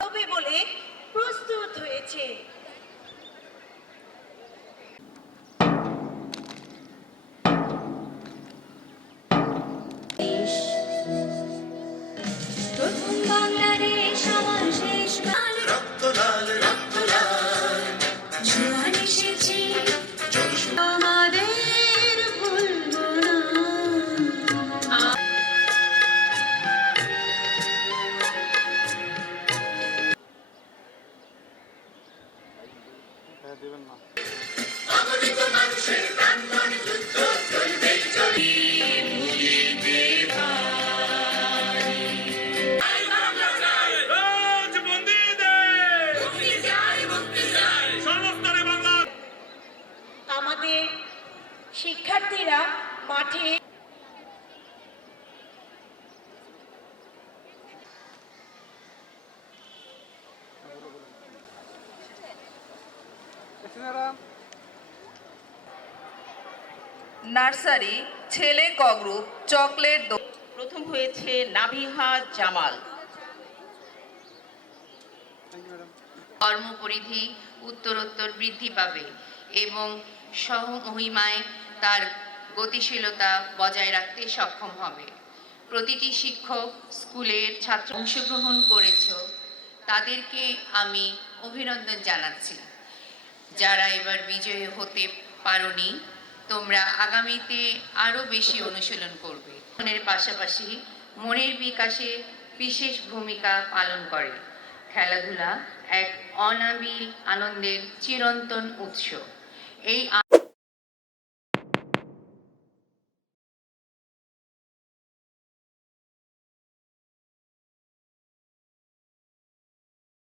তবে বলে প্রস্তুত হয়েছে। প্রথম বাংলাদেশ আমার শেষ রক্ত লাল রক্ত লাল জোয়ান এসেছে আমাদের ভুলবো না। দেবেন না। অগণিত মানুষের প্রাণপণ যুদ্ধ চলবেই চলবে আমাদের শিক্ষার্থীরা মাঠে নার্সারি ছেলে ক গ্রুপ চকলেট প্রথম হয়েছে নাভিহা জামাল। কর্মপরিধি উত্তরোত্তর বৃদ্ধি পাবে এবং সহমহিমায় তার গতিশীলতা বজায় রাখতে সক্ষম হবে। প্রতিটি শিক্ষক স্কুলের ছাত্র অংশগ্রহণ করেছ তাদেরকে আমি অভিনন্দন জানাচ্ছি। যারা এবার বিজয়ী হতে পারোনি তোমরা আগামীতে আরও বেশি অনুশীলন করবে। মনের পাশাপাশি মনের বিকাশে বিশেষ ভূমিকা পালন করে। খেলাধুলা এক অনাবিল আনন্দের চিরন্তন উৎস। এই